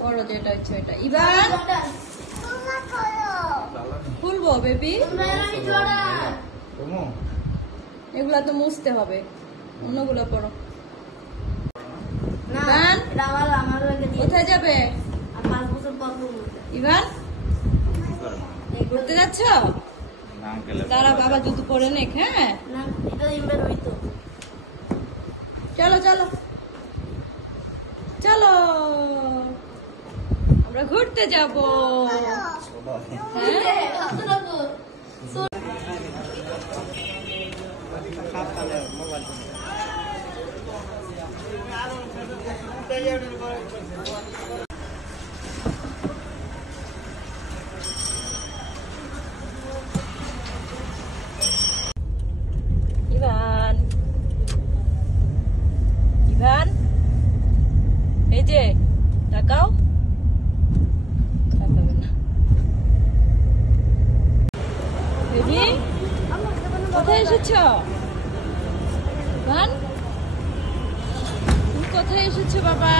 বড় যেটা ইচ্ছে এটা। ইভান খুলবো বেবি, এগুলা তো মুছতে হবে, অন্যগুলো পড়ো। কোথায় যাবে ইভান? ঘুরতে যাচ্ছ? তারা বাবা জুতো পরে নেক। হ্যাঁ চলো চলো চলো, আমরা ঘুরতে যাবো। ইভান ইভান এই যে তাকাও, তাকাবে না। বেবি কোথায় এসেছ? ইভান তুমি কোথায় এসেছো বাবা?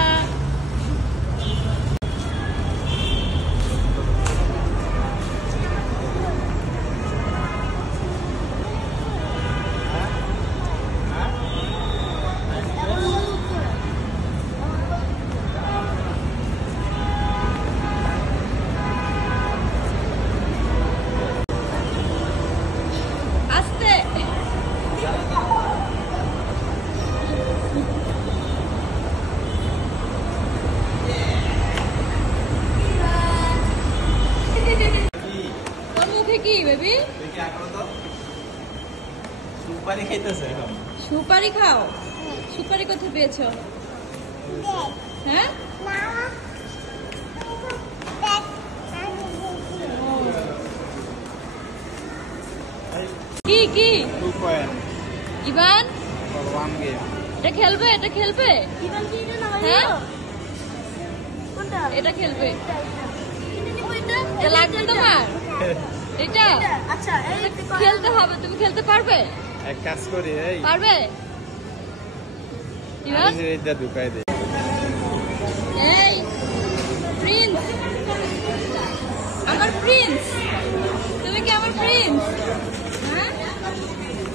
কি বেবি? সুপারি খাইতেছে এখন। সুপারি খাও? সুপারি কোথায় পেয়েছো? হ্যাঁ কি কি ইভান এটা খেলবে? এটা খেলবে? হ্যাঁ এটা খেলবে? এটা লাগবে তোমার? এটা আচ্ছা খেলতে হবে, তুমি খেলতে পারবে? এক কাজ করি, পারবে? এইটা ঢুকাই দে। এই প্রিন্স, আমার প্রিন্স, তুমি কি আমার প্রিন্স? হ্যাঁ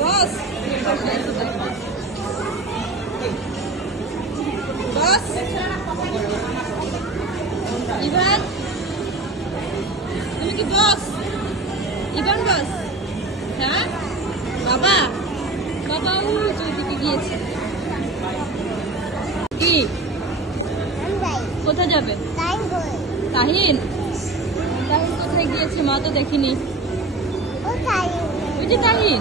বস বস ইভান, তুমি কি বস? ইভান বস? হ্যাঁ বাবা, বাবা ওইদিকে গিয়েছে। কি কোথায় যাবে? তাহিন, তাহিন কোথায় গিয়েছে? মা তো দেখিনি। ওই যে তাহিন।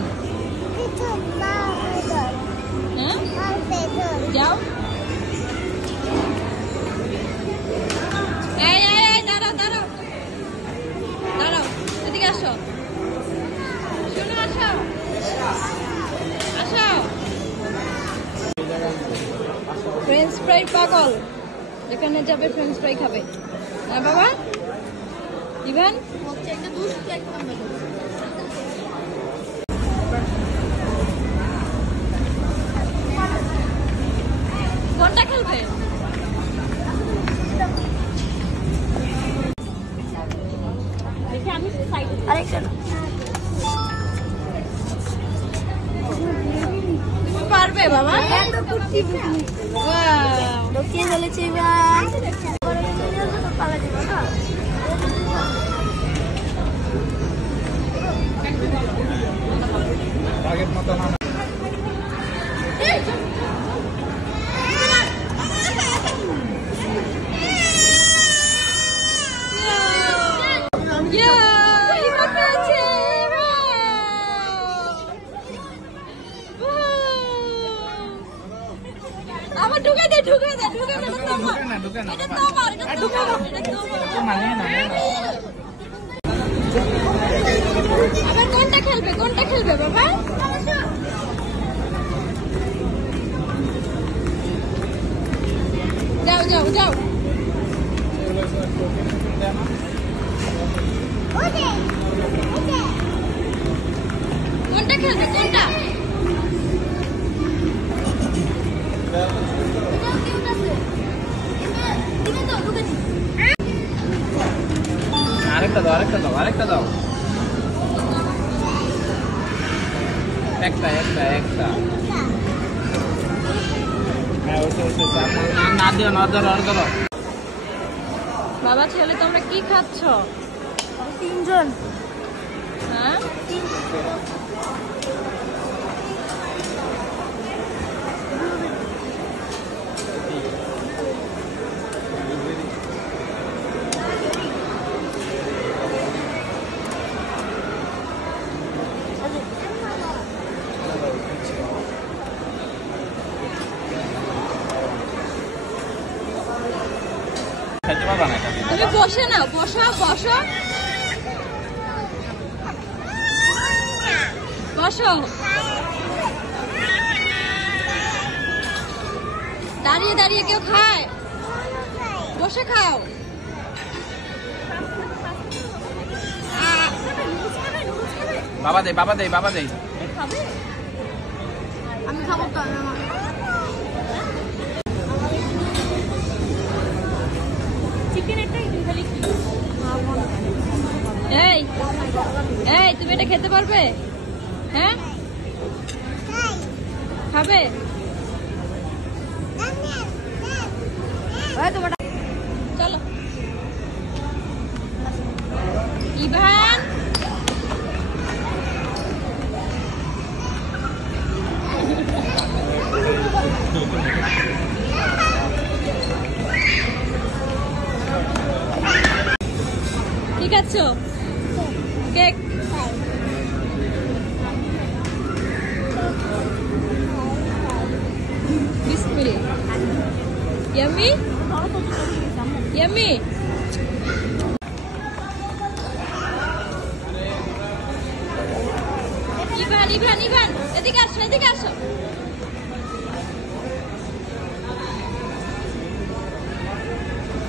হ্যাঁ যাও। এই এই দাঁড়াও দাঁড়াও দাঁড়াও, এদিকে আসো, শোনো আসো আসো। ফ্রেঞ্চ ফ্রাই পাগল, যেখানে যাবে ফ্রেঞ্চ ফ্রাই খাবে। হ্যাঁ বাবা ইভান কোনটা খেলবে? তুমি পারবে বাবা? ঢুকিয়ে ফেলেছি আগের মতো না। আমার ঢুকে দে ঢুকে দে ঢুকে দে, ঢুকে না এটা তোমার, এটা তোমার, এটা তোমার মানে না। আবার কোনটা খেলবে? কোনটা খেলবে বাবা? যাও যাও যাও। কোনটা খেলবে? কোনটা? আরেকটা দাও, আরেকটা দাও, আরেকটা দাও। একটা একটা একটা হ্যাঁ, না দিও না, ধরো আর ধরো। বাবা ছেলে তোমরা কি খাচ্ছ? তিনজন। হ্যাঁ খাইতে পারবা না এটা। তুমি বসে নাও, বসো বসো বসো। দাঁড়িয়ে দাঁড়িয়ে কেউ খায়? বসে খাও। বাবা দেই, বাবা দেই, বাবা দেই। খাবে? আমি খাবো তো না। চিকেন একটা খালি কি? এই এই তুমি এটা খেতে পারবে? হ্যাঁ খাবে? চলো ইভান, কি খাচ্ছ? কেক। বিসমিল্লাহ। Yummy yummy. Ivan Ivan Ivan এদিকে আসো, এদিকে আসো।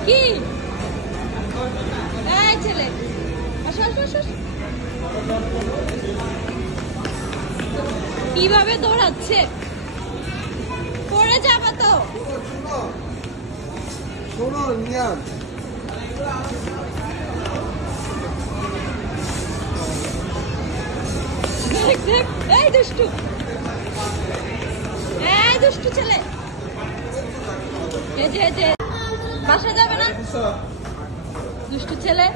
কি এই ছেলে, আসো আসো আসো। কিভাবে দৌড়াচ্ছে, পড়ে যাবে তো। শোনো নিয়াম, দেখ দেখ, এই দুষ্টু, এই দুষ্টু ছেলে। এই যে বাসা যাবে না দুষ্টু ছেলে।